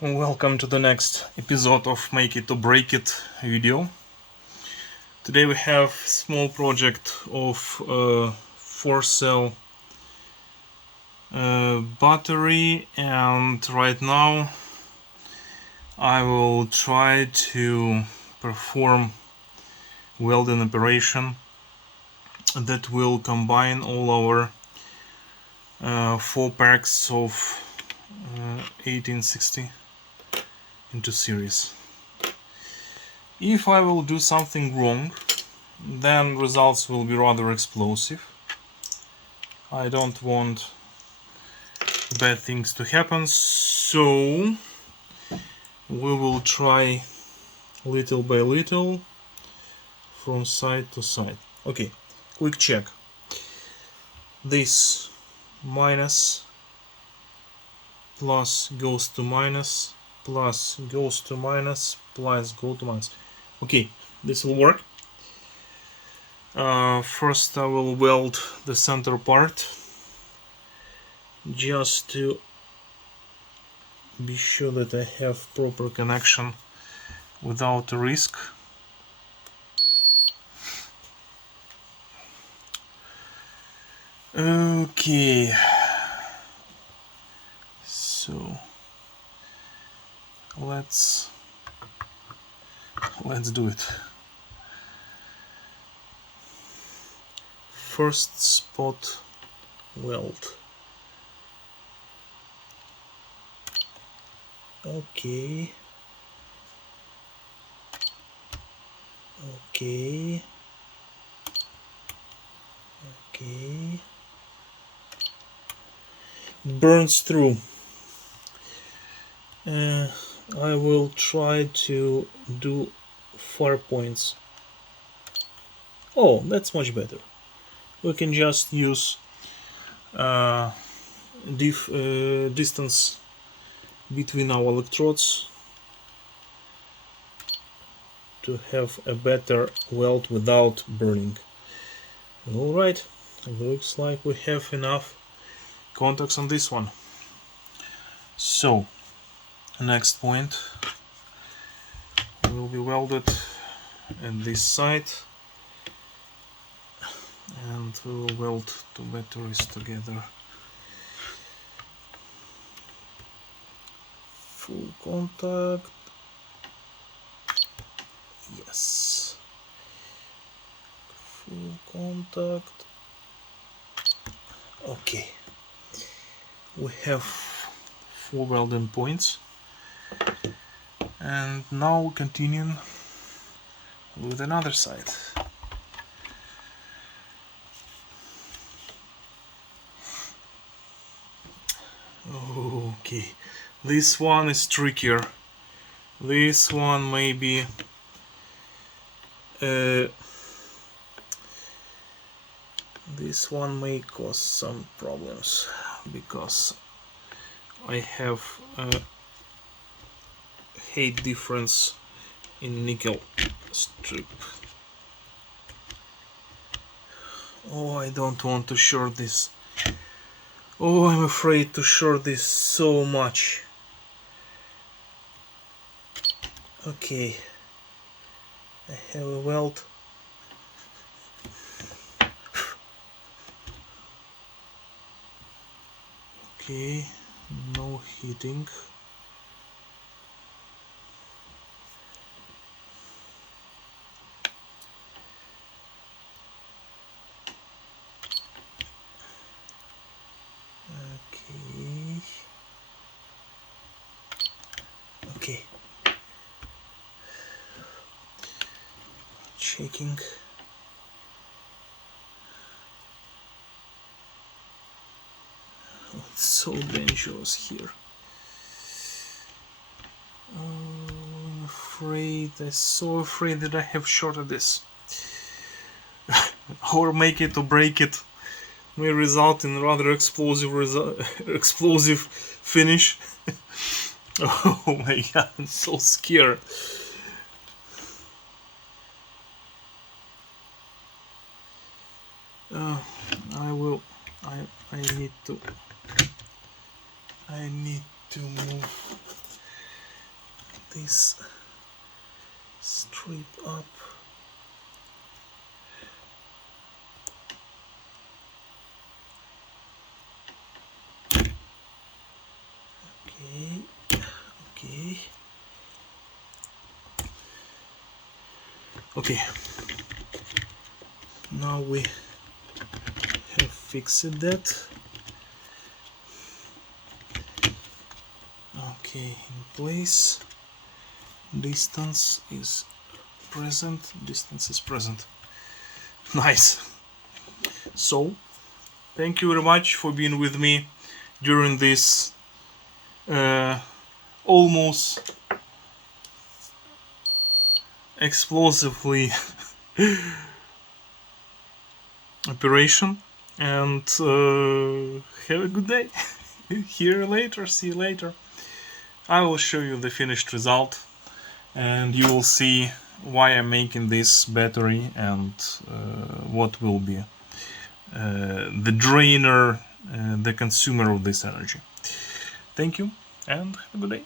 Welcome to the next episode of Make It or Break It video. Today we have small project of 4-cell battery, and right now I will try to perform welding operation that will combine all our 4 packs of 1860 into series. If I will do something wrong, then results will be rather explosive. I don't want bad things to happen, so we will try little by little from side to side. Okay, quick check. This minus plus goes to minus, plus goes to minus, plus go to minus. Okay, this will work. First I will weld the center part just to be sure that I have proper connection without a risk. Okay, so let's do it. First spot weld. Okay. Okay. Okay. Burns through. I will try to do 4 points. Oh, that's much better. We can just use distance between our electrodes to have a better weld without burning. Alright, looks like we have enough contacts on this one. So, next point will be welded at this side, and we will weld two batteries together. Full contact. Yes. Full contact. Okay. We have 4 welding points. And now continuing with another side. Okay, this one is trickier. This one maybe this one may cause some problems because I have a height difference in nickel strip. Oh, I don't want to short this. Oh, I'm afraid to short this so much. Okay, I have a weld. Okay, no heating. Okay. Checking. Oh, it's so dangerous here. Oh, I'm so afraid that I have shorted this. Or make it or break it may result in rather explosive finish. Oh my god, I'm so scared. I need to move this strip up. Okay. Okay. Now we have fixed that. Okay, in place. Distance is present. Nice. So, thank you very much for being with me during this almost explosively operation, and have a good day. See you later. I will show you the finished result, and you will see why I'm making this battery and what will be the drainer, the consumer of this energy. Thank you, and have a good day.